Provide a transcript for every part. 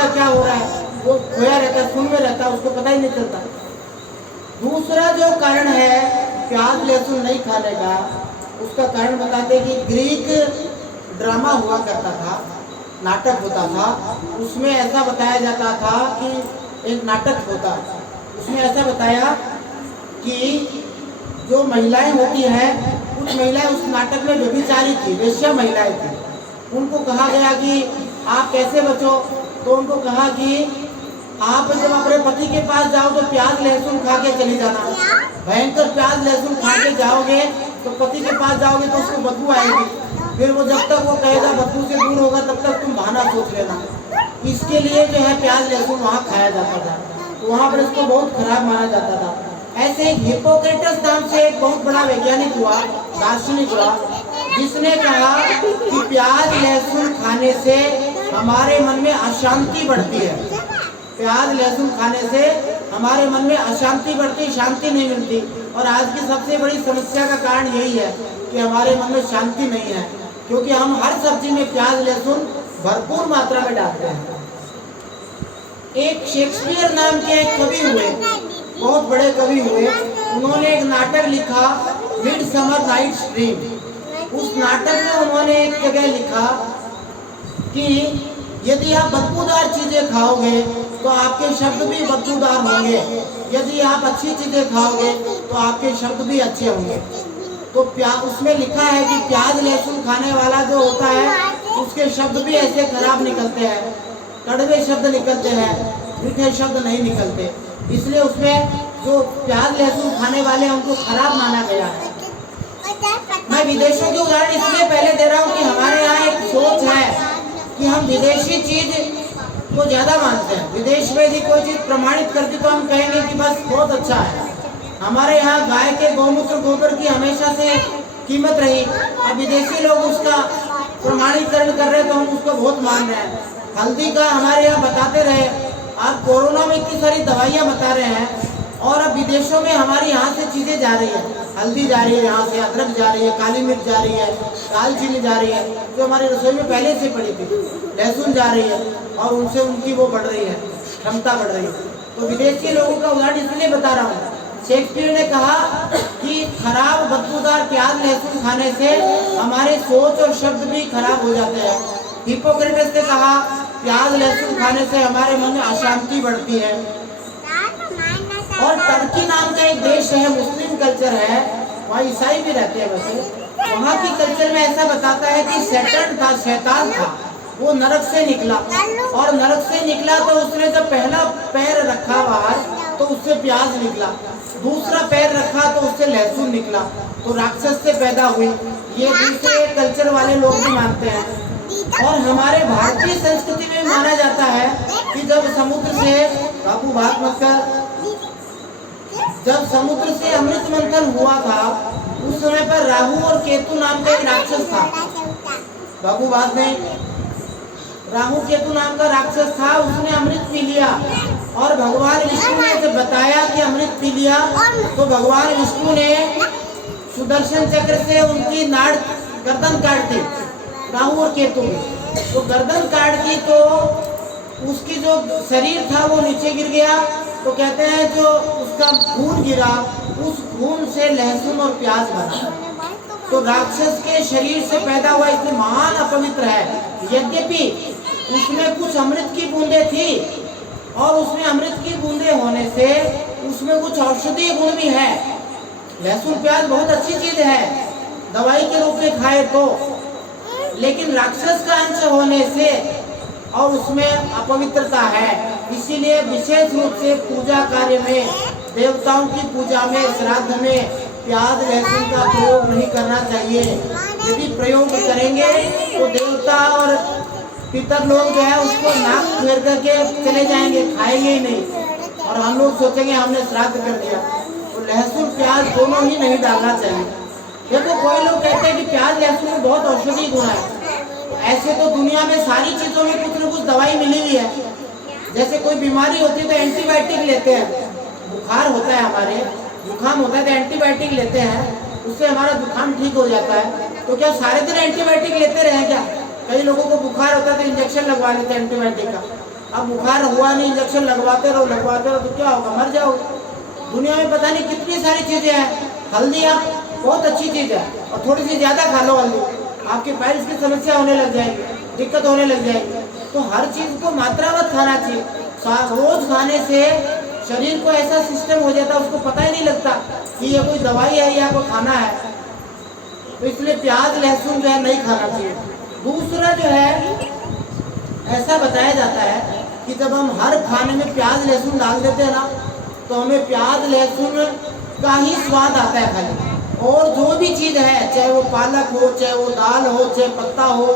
रहता क्या हो रहा है, वो खोया रहता है, सुन में रहता है, उसको पता ही नहीं चलता। दूसरा जो कारण है प्याज लहसुन नहीं खाने का, उसका कारण बताते कि ग्रीक ड्रामा हुआ करता था, नाटक होता था, उसमें ऐसा बताया जाता था कि एक नाटक होता, उसमें ऐसा बताया कि जो महिलाएं होती हैं, कुछ महिलाएं उस नाटक में व्यभिचारी थी, वेश्या महिलाएं थी। उनको कहा गया कि आप कैसे बचो, तो उनको कहा कि आप जब अपने पति के पास जाओ तो प्याज लहसुन खा के चली जाना। भयंकर प्याज लहसुन खा के जाओगे तो पति के पास जाओगे तो उसको बदबू आएगी, फिर वो जब तक वो कहेगा बदबू से दूर होगा तब तक तुम बहाना सोच लेना। इसके लिए जो है प्याज लहसुन वहाँ खाया जाता था, तो वहाँ पर इसको बहुत खराब माना जाता था। ऐसे एक हिप्पोक्रेटस नाम से एक बहुत बड़ा वैज्ञानिक हुआ, दार्शनिक हुआ, जिसने कहा कि प्याज लहसुन खाने से हमारे मन में अशांति बढ़ती है। प्याज लहसुन खाने से हमारे मन में अशांति बढ़ती, शांति नहीं मिलती। और आज की सबसे बड़ी समस्या का कारण यही है कि हमारे मन में शांति नहीं है, क्योंकि हम हर सब्जी में प्याज लहसुन भरपूर मात्रा में डालते हैं। एक शेक्सपियर नाम के एक कवि हुए, बहुत बड़े कवि हुए, उन्होंने एक नाटक लिखा मिडसमर नाइट्स ड्रीम। उस नाटक में उन्होंने एक जगह लिखा कि यदि आप बदबूदार चीजें खाओगे तो आपके शब्द भी बदबूदार होंगे, यदि आप अच्छी चीजें खाओगे तो आपके शब्द भी अच्छे होंगे। तो उसमें लिखा है कि प्याज लहसुन खाने वाला जो होता है उसके शब्द भी ऐसे खराब निकलते हैं, कड़वे शब्द निकलते हैं, मीठे शब्द नहीं निकलते। इसलिए उसमें जो प्याज लहसुन खाने वाले हैं उनको खराब माना गया है। मैं विदेशों के उदाहरण इसलिए पहले दे रहा हूँ कि हमारे यहाँ एक सोच है कि हम विदेशी चीज को ज्यादा मानते हैं। विदेश में यदि कोई चीज प्रमाणित करती तो हम कहेंगे कि बस बहुत अच्छा है। हमारे यहाँ गाय के गौमूत्र गोबर की हमेशा से कीमत रही, अब विदेशी लोग उसका प्रमाणीकरण कर रहे हैं तो हम उसको बहुत मान रहे हैं। हल्दी का हमारे यहाँ बताते रहे, आप कोरोना में इतनी सारी दवाइयाँ बता रहे हैं, और अब विदेशों में हमारी यहाँ से चीजें जा रही है, हल्दी जा रही है यहाँ से, अदरक जा रही है, काली मिर्च जा रही है, दालचीनी जा रही है, जो हमारी रसोई में पहले से पड़ी थी, लहसुन जा रही है, और उनसे उनकी वो बढ़ रही है, क्षमता बढ़ रही है। तो विदेशी लोगों का उदाहरण इसलिए बता रहा हूँ। शेक्सपियर ने कहा कि खराब बदबूदार प्याज लहसुन खाने से हमारे सोच और शब्द भी खराब हो जाते हैं। हिप्पोक्रेटस ने कहा प्याज लहसुन खाने से हमारे मन में अशांति बढ़ती है। और टर्की नाम का एक देश है, मुस्लिम कल्चर है, वहाँ ईसाई भी रहते हैं वैसे। वहाँ की कल्चर में ऐसा बताता है कि सैटर्न था, शैतान था, वो नरक से निकला, और नरक से निकला तो उसने जब पहला पैर रखा बाहर तो उससे प्याज निकला, दूसरा पैर रखा तो उससे लहसुन निकला, तो राक्षस से पैदा हुई। ये दूसरे कल्चर वाले लोग भी मानते हैं। और हमारे भारतीय संस्कृति में माना जाता है कि जब समुद्र से, बाबू बात मत कर, जब समुद्र से अमृत मंथन हुआ था उस समय पर राहु और केतु नाम का एक राक्षस था। बाबू बात नहीं, राहु केतु नाम का राक्षस था, उसने अमृत पी लिया, और भगवान विष्णु ने जब बताया कि अमृत पी लिया तो भगवान विष्णु ने सुदर्शन चक्र से उनकी नाड़ गर्दन काट दी, राहु और केतु की। तो गर्दन काट दी तो उसकी जो शरीर था वो नीचे गिर गया। तो कहते हैं जो उसका खून गिरा, उस खून से लहसुन और प्याज बना। तो राक्षस के शरीर से पैदा हुआ इतनी महान अपवित्र है, यद्यपि उसमें कुछ अमृत की बूंदे थी, और उसमें अमृत की बूंदे होने से उसमें कुछ औषधीय गुण भी है। लहसुन प्याज बहुत अच्छी चीज है, दवाई के रूप में खाए तो, लेकिन राक्षस का अंश होने से और उसमें अपवित्रता है। इसीलिए विशेष रूप से पूजा कार्य में, देवताओं की पूजा में, श्राद्ध में प्याज लहसुन का प्रयोग नहीं करना चाहिए। यदि प्रयोग करेंगे तो देवता और पितर लोग जो है उसको नाक फेर करके चले जाएंगे, खाएंगे ही नहीं, और हम लोग सोचेंगे हमने श्राद्ध कर दिया। तो लहसुन प्याज दोनों ही नहीं डालना चाहिए। देखो कोई लोग कहते हैं कि प्याज लहसुन में बहुत औषधीय गुण है, ऐसे तो दुनिया में सारी चीजों में कुछ न कुछ दवाई मिली हुई है। जैसे कोई बीमारी होती है तो एंटीबायोटिक लेते हैं, बुखार होता है, हमारे जुकाम होता है तो एंटीबायोटिक लेते हैं, उससे हमारा जुकाम ठीक हो जाता है। तो क्या सारे दिन एंटीबायोटिक लेते रहे क्या? कई लोगों को बुखार होता है तो इंजेक्शन लगवा लेते हैं एंटीबायोटिक का, अब बुखार हुआ नहीं, इंजेक्शन लगवाते रहो तो क्या होगा, मर जाओगे। दुनिया में पता नहीं कितनी सारी चीजें हैं। हल्दी आप बहुत अच्छी चीज है, और थोड़ी सी ज्यादा खा लो हल्दी, आपकी पाइल्स की समस्या होने लग जाएगी, दिक्कत होने लग जाएगी। तो हर चीज को मात्रावत खाना चाहिए। रोज खाने से शरीर को ऐसा सिस्टम हो जाता है, उसको पता ही नहीं लगता कि ये कोई दवाई है या कोई खाना है। तो इसलिए प्याज लहसुन जो है नहीं खाना चाहिए। दूसरा जो है, ऐसा बताया जाता है कि जब हम हर खाने में प्याज लहसुन डाल देते हैं ना, तो हमें प्याज लहसुन का ही स्वाद आता है खाली। और जो भी चीज़ है, चाहे वो पालक हो, चाहे वो दाल हो, चाहे पत्ता हो,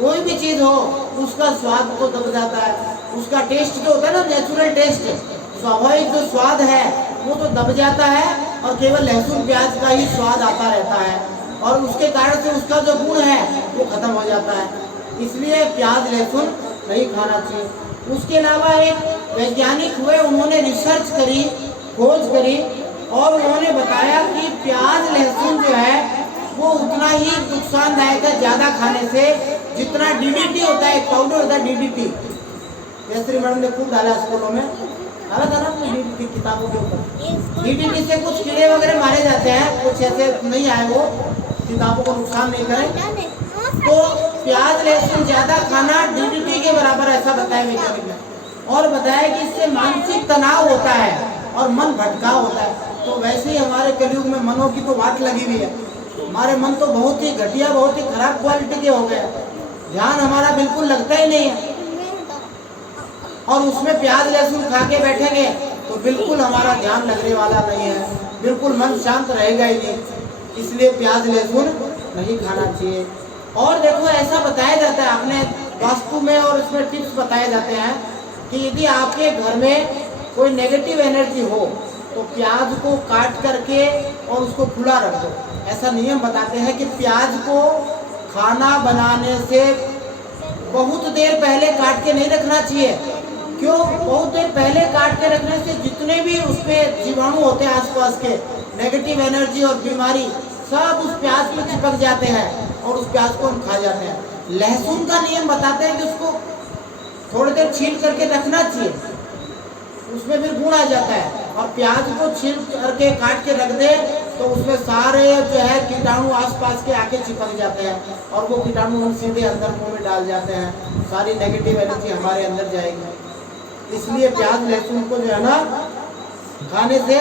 कोई भी चीज़ हो, उसका स्वाद तो दब जाता है। उसका टेस्ट जो होता है ना, नेचुरल टेस्ट, स्वाभाविक जो स्वाद है वो तो दब जाता है, और केवल लहसुन प्याज का ही स्वाद आता रहता है, और उसके कारण से उसका जो गुण है वो खत्म हो जाता है। इसलिए प्याज लहसुन नहीं खाना चाहिए। उसके अलावा एक वैज्ञानिक हुए, उन्होंने रिसर्च करी, खोज करी, और उन्होंने बताया कि प्याज लहसुन जो है वो उतना ही नुकसानदायक है ज़्यादा खाने से, जितना डीडीटी होता है, एक पाउडर होता है डीडीटी। जयश्री मैडम ने खूब डाला स्कूलों में, डाला था ना डीडीटी किताबों के ऊपर। डीडीटी से कुछ कीड़े वगैरह मारे जाते हैं, कुछ ऐसे नहीं आए वो किताबों को नुकसान नहीं करें। तो प्याज लहसुन ज्यादा खाना डीडीटी के बराबर, ऐसा बताया वैज्ञानिक ने। और बताया कि इससे मानसिक तनाव होता है और मन भटकाव होता है। तो वैसे ही हमारे कलयुग में मनों की तो वाट लगी हुई है। हमारे मन तो बहुत ही घटिया, बहुत ही खराब क्वालिटी के हो गए, ध्यान हमारा बिल्कुल लगता ही नहीं है। और उसमें प्याज लहसुन खा के बैठेंगे तो बिल्कुल हमारा ध्यान लगने वाला नहीं है, बिल्कुल मन शांत रहेगा ही नहीं। इसलिए प्याज लहसुन नहीं खाना चाहिए। और देखो, ऐसा बताया जाता है, आपने वास्तु में और इसमें टिप्स बताए जाते हैं कि यदि आपके घर में कोई नेगेटिव एनर्जी हो तो प्याज को काट करके और उसको खुला रख दो। ऐसा नियम बताते हैं कि प्याज को खाना बनाने से बहुत देर पहले काट के नहीं रखना चाहिए। क्यों? बहुत देर पहले काट के रखने से जितने भी उस पर जीवाणु होते हैं आसपास के, नेगेटिव एनर्जी और बीमारी, सब उस प्याज में चिपक जाते हैं और उस प्याज को हम खा जाते हैं। लहसुन का नियम बताते हैं कि उसको थोड़ी देर छील करके रखना चाहिए, उसमें फिर गुण आ जाता है। और प्याज को छील करके काट के रख दे तो उसमें सारे जो है कीटाणु आसपास के आके चिपक जाते हैं, और वो कीटाणु हम सीधे अंदर मुंह में डाल जाते हैं, सारी नेगेटिव एनर्जी हमारे अंदर जाएगी। इसलिए प्याज लहसुन को जो है ना खाने से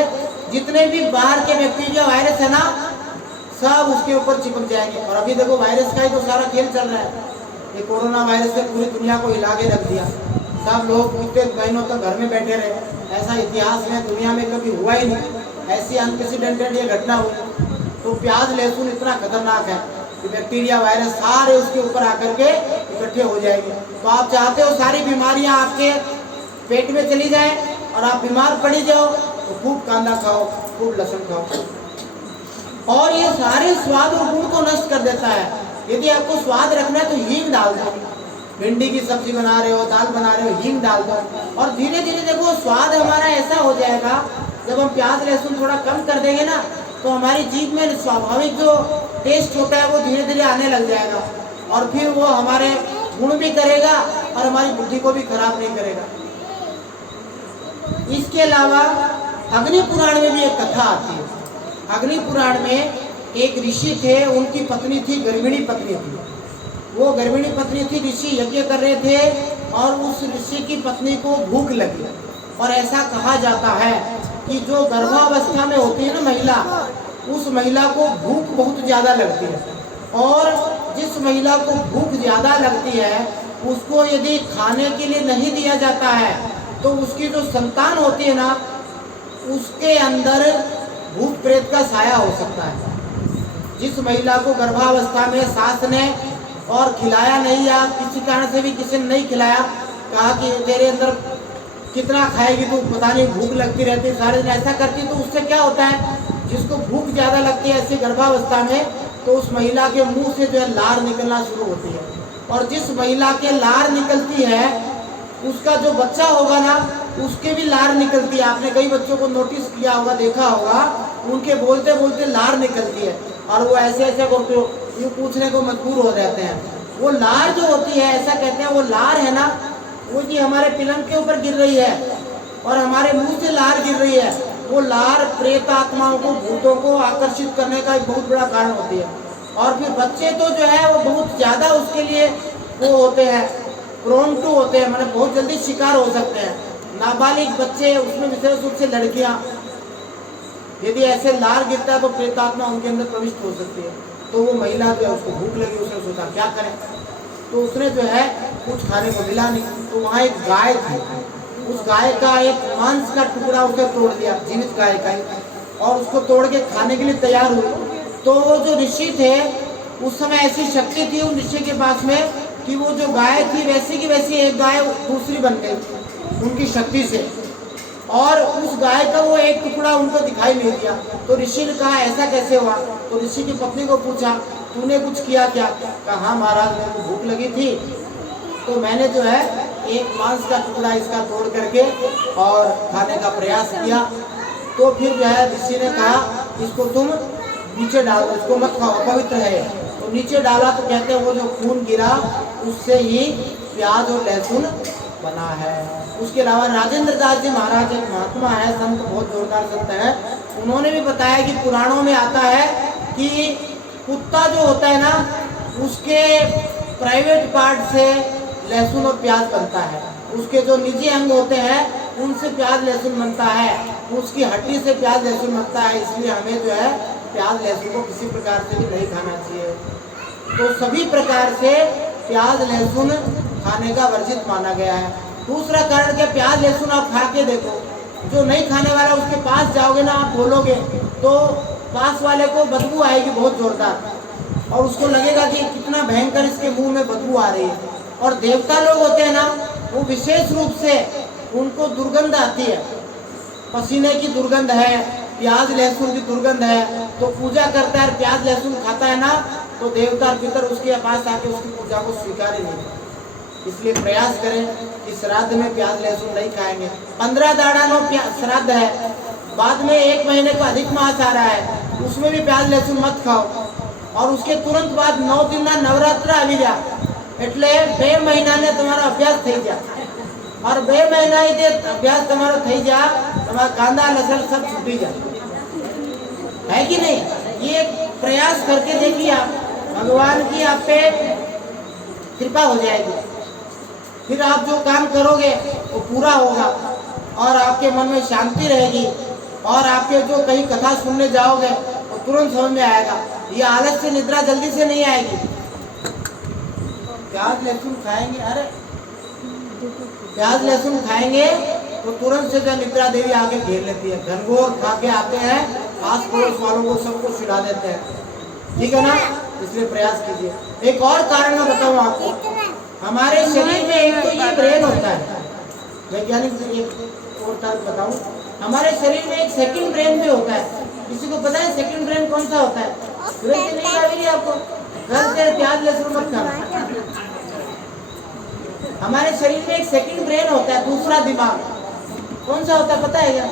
जितने भी बाहर के बैक्टीरिया वायरस है ना, सब उसके ऊपर चिपक जाएंगे। और अभी देखो वायरस का ही तो सारा खेल चल रहा है। ये कोरोना वायरस ने पूरी दुनिया को हिला के रख दिया, सब लोग कितने महीनों तक घर में बैठे रहे। ऐसा इतिहास में दुनिया में कभी हुआ ही नहीं, ऐसी अनप्रेसिडेंटेड ये घटना हुई। तो प्याज लहसुन इतना खतरनाक है कि बैक्टीरिया वायरस सारे उसके ऊपर आकर के इकट्ठे हो जाएंगे। तो आप चाहते हो सारी बीमारियां आपके पेट में चली जाए और आप बीमार पड़ी जाओ, तो खूब कांदा खाओ, खूब लहसुन खाओ। और ये सारे स्वाद और गुण को नष्ट कर देता है। यदि आपको स्वाद रखना है तो हींग डाल दो, भिंडी की सब्जी बना रहे हो, दाल बना रहे हो, हींग डाल दो, और धीरे धीरे देखो स्वाद हमारा ऐसा हो जाएगा। जब हम प्याज लहसुन थोड़ा कम कर देंगे ना, तो हमारी जीभ में स्वाभाविक जो टेस्ट होता है वो धीरे धीरे आने लग जाएगा, और फिर वो हमारे गुण भी करेगा और हमारी बुद्धि को भी खराब नहीं करेगा। इसके अलावा अग्नि पुराण में भी एक कथा आती है। अग्नि पुराण में एक ऋषि थे, उनकी पत्नी थी, गर्भिणी पत्नी थी। वो गर्भिणी पत्नी थी, ऋषि यज्ञ कर रहे थे और उस ऋषि की पत्नी को भूख लगी। और ऐसा कहा जाता है कि जो गर्भावस्था में होती है ना महिला, उस महिला को भूख बहुत ज़्यादा लगती है, और जिस महिला को भूख ज़्यादा लगती है उसको यदि खाने के लिए नहीं दिया जाता है तो उसकी जो संतान होती है ना, उसके अंदर भूत प्रेत का साया हो सकता है। जिस महिला को गर्भावस्था में सास ने और खिलाया नहीं, या किसी कारण से भी किसी ने नहीं खिलाया, कहा कि तेरे अंदर कितना खाएगी तू, पता नहीं भूख लगती रहती सारे दिन, ऐसा करती, तो उससे क्या होता है, जिसको भूख ज़्यादा लगती है ऐसे गर्भावस्था में, तो उस महिला के मुंह से जो है लार निकलना शुरू होती है। और जिस महिला के लार निकलती है उसका जो बच्चा होगा ना, उसके भी लार निकलती है। आपने कई बच्चों को नोटिस किया होगा, देखा होगा, उनके बोलते बोलते लार निकलती है और वो ऐसे ऐसे यूँ पूछने को मजबूर हो जाते हैं। वो लार जो होती है, ऐसा कहते हैं, वो लार है ना, वो जी हमारे पिलंग के ऊपर गिर रही है और हमारे मुंह से लार गिर रही है, वो लार प्रेत आत्माओं को, भूतों को आकर्षित करने का एक बहुत बड़ा कारण होती है। और फिर बच्चे तो जो है वो बहुत ज़्यादा उसके लिए वो होते हैं, प्रोन टू होते हैं, मतलब बहुत जल्दी शिकार हो सकते हैं। नाबालिग बच्चे, उसमें विशेष रूप से लड़कियां, यदि ऐसे लार गिरता है तो प्रेतात्मा उनके अंदर प्रविष्ट हो सकती है। तो वो महिला जो है उसको भूख लगी, उसने सोचा क्या करें, तो उसने जो है कुछ खाने को मिला नहीं, तो वहाँ एक गाय थी, उस गाय का एक मांस का टुकड़ा उसने तोड़ दिया, जीवित गाय का ही, और उसको तोड़ के खाने के लिए तैयार हुई। तो वो जो ऋषि थे उस समय ऐसी शक्ति थी उन ऋषि के पास में कि वो जो गाय थी वैसी की वैसी एक गाय दूसरी बन गई उनकी शक्ति से, और उस गाय का वो एक टुकड़ा उनको दिखाई नहीं दिया। तो ऋषि ने कहा ऐसा कैसे हुआ, तो ऋषि की पत्नी को पूछा तूने कुछ किया क्या? कहा हाँ महाराज, मेरे को भूख लगी थी तो मैंने जो है एक मांस का टुकड़ा इसका तोड़ करके और खाने का प्रयास किया। तो फिर जो है ऋषि ने कहा इसको तुम नीचे डाल दो, इसको मत खाओ, पवित्र है। तो नीचे डाला तो कहते हैं वो जो खून गिरा उससे ही प्याज और लहसुन बना है। उसके अलावा राजेंद्र दास जी महाराज एक महात्मा है, संत, बहुत जोरदार संत है, उन्होंने भी बताया कि पुराणों में आता है कि कुत्ता जो होता है ना उसके प्राइवेट पार्ट से लहसुन और प्याज बनता है, उसके जो निजी अंग होते हैं उनसे प्याज लहसुन बनता है, उसकी हड्डी से प्याज लहसुन बनता है। इसलिए हमें जो है प्याज लहसुन को किसी प्रकार से भी नहीं खाना चाहिए। तो सभी प्रकार से प्याज लहसुन खाने का वर्जित माना गया है। दूसरा कारण क्या, प्याज लहसुन आप खा के देखो, जो नहीं खाने वाला उसके पास जाओगे ना, आप बोलोगे तो पास वाले को बदबू आएगी बहुत जोरदार, और उसको लगेगा कि कितना भयंकर इसके मुंह में बदबू आ रही है। और देवता लोग होते हैं ना, वो विशेष रूप से उनको दुर्गंध आती है, पसीने की दुर्गंध है, प्याज लहसुन की दुर्गंध है, तो पूजा करता है, प्याज लहसुन खाता है ना, तो देवता पितर उसके पास आके उसकी पूजा को स्वीकार ही नहीं। इसलिए प्रयास करें कि श्राद्ध में प्याज लहसुन नहीं खाएंगे। 15 दाड़ानो श्राद्ध है, बाद में 1 महीने का अधिक मास आ रहा है, उसमें भी प्याज लहसुन मत खाओ। और उसके तुरंत बाद 9 दिन नवरात्र આવી ગયા, એટલે 2 મહિનાને તમારો અભ્યાસ થઈ जा, और 2 મહિના જે અભ્યાસ તમારો થઈ जा, તમારા કાંदा लहसुन सब छूटी जा, है कि नहीं? ये प्रयास करके देखिए आप, भगवान की आप पे कृपा हो जाएगी, फिर आप जो काम करोगे वो पूरा होगा और आपके मन में शांति रहेगी, और आपके जो कहीं कथा सुनने जाओगे वो तुरंत समझ में आएगा। ये आलस से निद्रा जल्दी से नहीं आएगी। प्याज लहसुन खाएंगे, अरे प्याज लहसुन खाएंगे तो तुरंत से जो निद्रा देवी आके घेर लेती है, घनघोर खा के आते हैं, आस पड़ोस वालों को सबको सुला देते हैं, ठीक है ना? इसलिए प्रयास कीजिए। एक और कारण मैं बताऊं आपको, हमारे शरीर में एक तो ये ब्रेन होता है, वैज्ञानिक एक और तर्क बताऊं, हमारे शरीर में एक सेकंड ब्रेन भी होता है। किसी को पता है सेकंड ब्रेन कौन सा होता है? नहीं आएगी आपको, घर से प्याज लहसुन मत खाना। हमारे शरीर में एक सेकंड ब्रेन होता है, दूसरा दिमाग कौन सा होता है पता है क्या?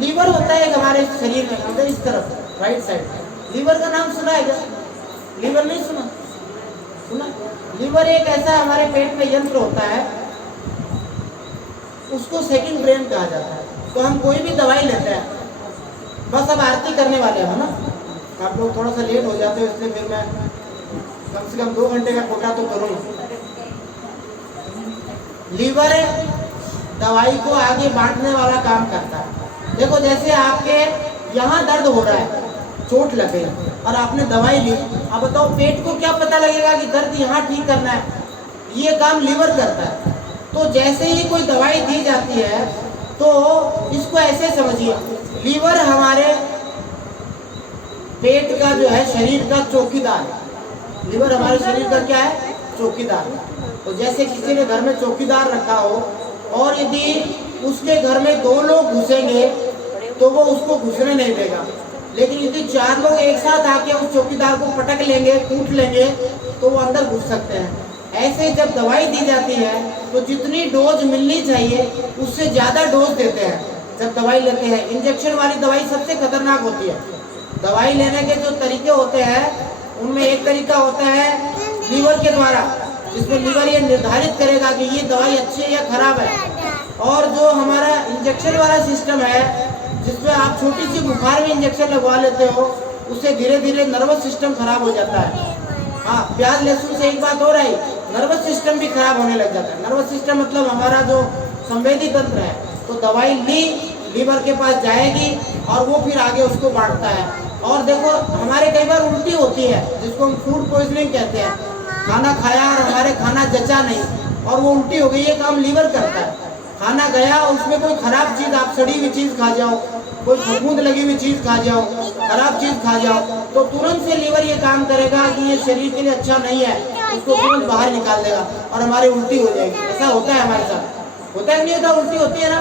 लीवर होता है हमारे शरीर में, इधर इस तरफ राइट साइड। लीवर का नाम सुना है क्या? लीवर नहीं सुना? सुना? लीवर एक ऐसा हमारे पेट में यंत्र होता है, उसको सेकंड ब्रेन कहा जाता है। तो हम कोई भी दवाई लेते हैं, बस अब आरती करने वाले हैं ना, आप लोग थोड़ा सा लेट हो जाते हो, इसलिए फिर मैं कम से कम 2 घंटे का कोटा तो करूँगा। लीवर दवाई को आगे बांटने वाला काम करता है। देखो जैसे आपके यहाँ दर्द हो रहा है, चोट लग गई और आपने दवाई ली, अब बताओ पेट को क्या पता लगेगा कि दर्द यहाँ ठीक करना है? ये काम लीवर करता है। तो जैसे ही कोई दवाई दी जाती है तो इसको ऐसे समझिए, लीवर हमारे पेट का जो है शरीर का चौकीदार है। लीवर हमारे शरीर का क्या है? चौकीदार। तो जैसे किसी ने घर में चौकीदार रखा हो और यदि उसके घर में 2 लोग घुसेंगे तो वो उसको घुसने नहीं देगा, लेकिन यदि 4 लोग एक साथ आके उस चौकीदार को पटक लेंगे, कूट लेंगे तो वो अंदर घुस सकते हैं। ऐसे जब दवाई दी जाती है तो जितनी डोज मिलनी चाहिए उससे ज़्यादा डोज देते हैं जब दवाई लेते हैं। इंजेक्शन वाली दवाई सबसे खतरनाक होती है। दवाई लेने के जो तरीके होते हैं उनमें एक तरीका होता है लीवर के द्वारा, जिसमें लीवर ये निर्धारित करेगा कि ये दवाई अच्छी है या खराब है। और जो हमारा इंजेक्शन वाला सिस्टम है, जिसमें आप छोटी सी बुखार में इंजेक्शन लगवा लेते हो, उससे धीरे धीरे नर्वस सिस्टम खराब हो जाता है। हाँ, प्याज लहसुन से एक बात हो रही, नर्वस सिस्टम भी खराब होने लग जाता है। नर्वस सिस्टम मतलब हमारा जो संवेदी तंत्र है। तो दवाई ली, लीवर के पास जाएगी और वो फिर आगे उसको बांटता है। और देखो, हमारे कई बार उल्टी होती है, जिसको हम फूड पॉइजनिंग कहते हैं। खाना खाया और हमारे खाना जचा नहीं और वो उल्टी हो गई, ये काम लीवर करता है। खाना गया, उसमें कोई खराब चीज, आप सड़ी हुई चीज खा जाओ, कोई फफूंद लगी हुई चीज खा जाओ, खराब चीज खा जाओ, तो तुरंत से लीवर ये काम करेगा कि ये शरीर के लिए अच्छा नहीं है, उसको तुरंत बाहर निकाल देगा और हमारी उल्टी हो जाएगी। ऐसा होता है हमारे साथ, होता है नहीं होता? उल्टी होती है ना।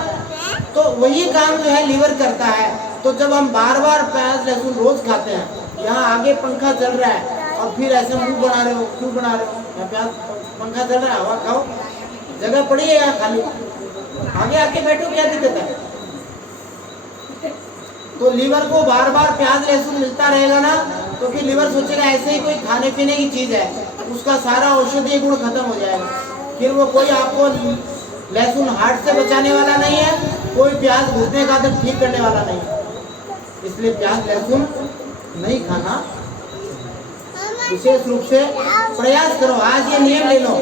तो वही काम जो है लीवर करता है। तो जब हम बार बार प्याज लहसुन रोज खाते हैं, यहाँ आगे पंखा चल रहा है और फिर ऐसे मुंह बना रहे हो, क्यों बना रहे हो? प्याज पंखा चल रहा है, हवा खाओ, जगह पड़ी है यहाँ खाली, आगे आके बैठो, क्या दिक्कत है? तो लीवर को बार बार प्याज लहसुन मिलता रहेगा ना, तो फिर लीवर सोचेगा ऐसे ही कोई खाने पीने की चीज है, उसका सारा औषधीय गुण खत्म हो जाएगा। फिर वो कोई आपको लहसुन हार्ट से बचाने वाला नहीं है, कोई प्याज घुटने का दर्द ठीक करने वाला नहीं है। इसलिए प्याज लहसुन नहीं खाना, विशेष रूप से प्रयास करो। आज ये नियम ले लो।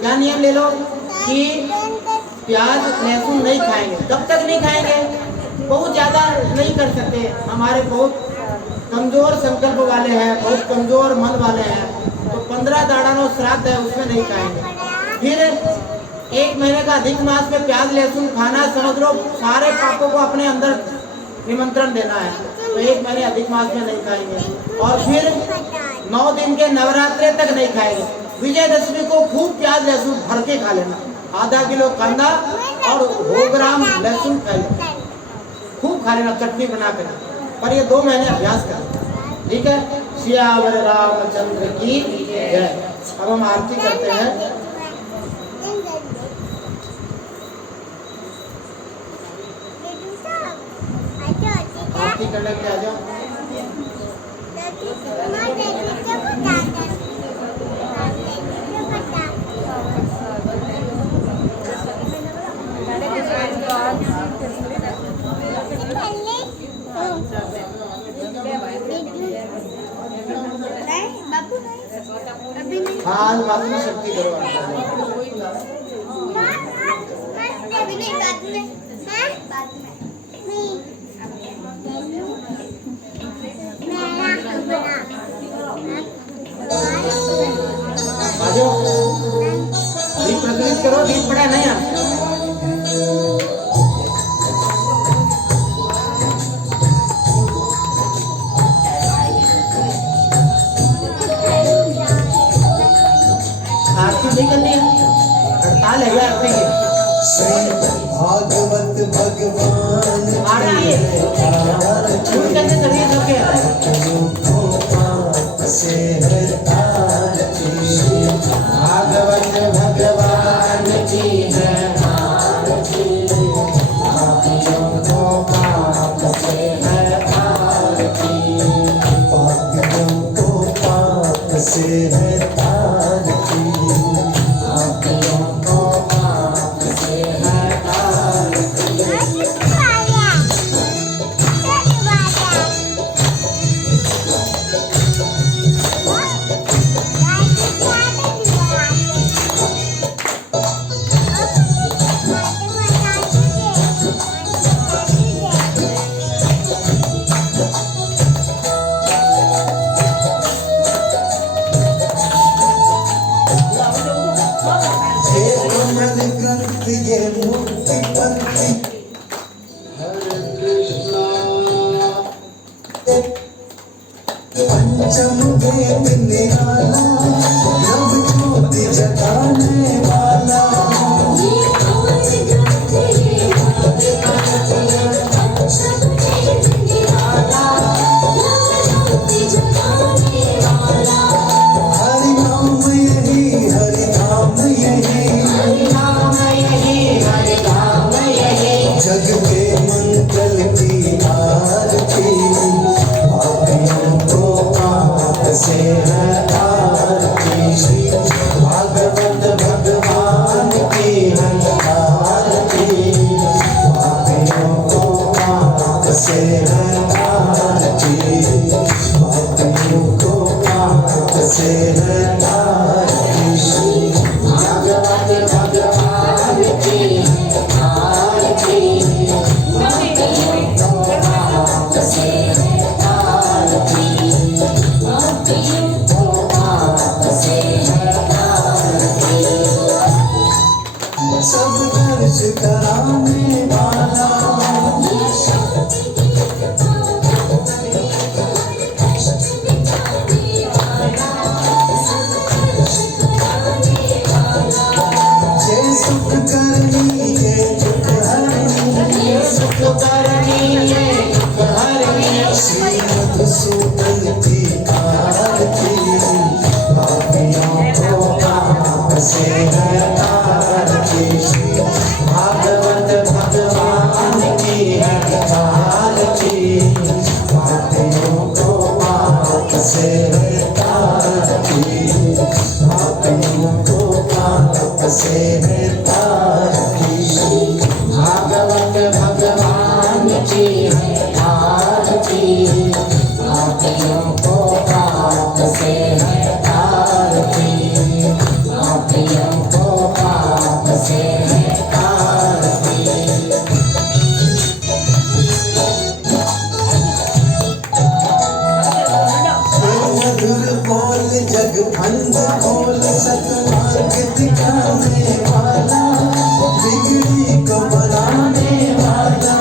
क्या नियम ले लो? कि प्याज लहसुन नहीं खाएंगे। कब तक नहीं खाएंगे? बहुत ज़्यादा नहीं कर सकते, हमारे बहुत कमज़ोर संकल्प वाले हैं, बहुत कमज़ोर मन वाले हैं, तो 15 दाड़ानो श्राद्ध है, उसमें नहीं खाएंगे। फिर 1 महीने का अधिक मास में प्याज लहसुन खाना, समझ लो सारे पापों को अपने अंदर निमंत्रण देना है। तो 1 महीने अधिक मास में नहीं खाएंगे। और फिर 9 दिन के नवरात्रे तक नहीं खाएंगे। विजयदशमी को खूब प्याज लहसुन भर के खा लेना, आधा किलो कांदा और 100 ग्राम लहसुन खा लेना, खूब खा लेना चटनी बना कर। पर ये 2 महीने अभ्यास कर, ठीक है? सियावर रामचंद्र की जय। अब हम आरती करते हैं। आरती करने के आ जाओ। हाँ, बात में शक्ति करो। दीप प्रज्वलित करो, दीप पड़ा नहीं है। नहीं करनी है, हड़ताल है यार आरती की। भागवत भगवान आरती है, छूट कैसे करिए सबके भागवत भगवान की है आरती, पापियों को पाप से है आरती, पापियों को पाप से है आरती, पापियों को पाप से है आरती। पंचम वेद निराला, नव ज्योति जगाने वाला, हरि नाम यही, हरि नाम यही, हरि नाम यही, हरि नाम यही। कराने वाला, ये सुख करनी ये दुख हरनी, ये सुख करनी ये दुख हरनी। श्री मधुसूदन की आरती, पापियों को पाप से हटाती। श्री भागवत भगवान की है आरती, पापियों को पाप से हटाती, पापियों को पाप से हटाती। भागवत भगवान की है आरती, पापियों को पाप से है आरती, पापियों को पाप से है आरती। मधुर बोल जग फंद खोल, सतमार्ग दिखाने वाला, बिगड़ी को बनाने वाला।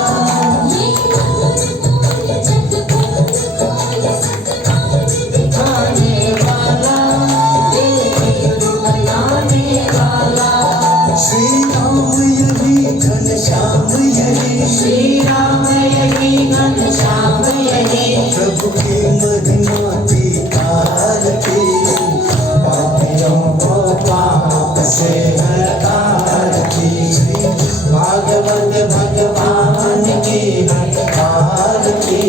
दिखाने वाला, बिगड़ी बनाने वाला। श्री राम यही घनश्याम यही, श्री राम यही घनश्याम यही, प्रभु की महिमा की आरती, पापियों को पाप से हटाती। श्री भागवत भगवान की है आरती,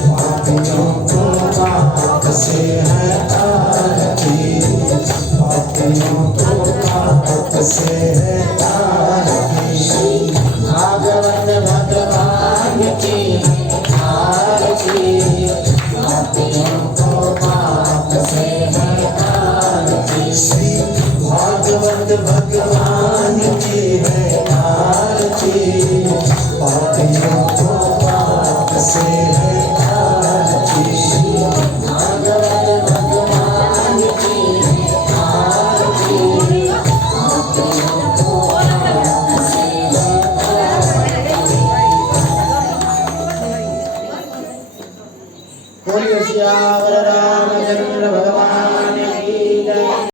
पापियों को पाप से हटाती, पापियों को पाप से हटाती। भागवत भगवान की है आरती, पापियों को पाप से है आरती। श्री भागवत भगवान की है आरती, पापियों को पाप से हटाती। भागवत भगवान की है आरती, पापियों को पाप से है आरती। बोलिए सियावर रामचंद्र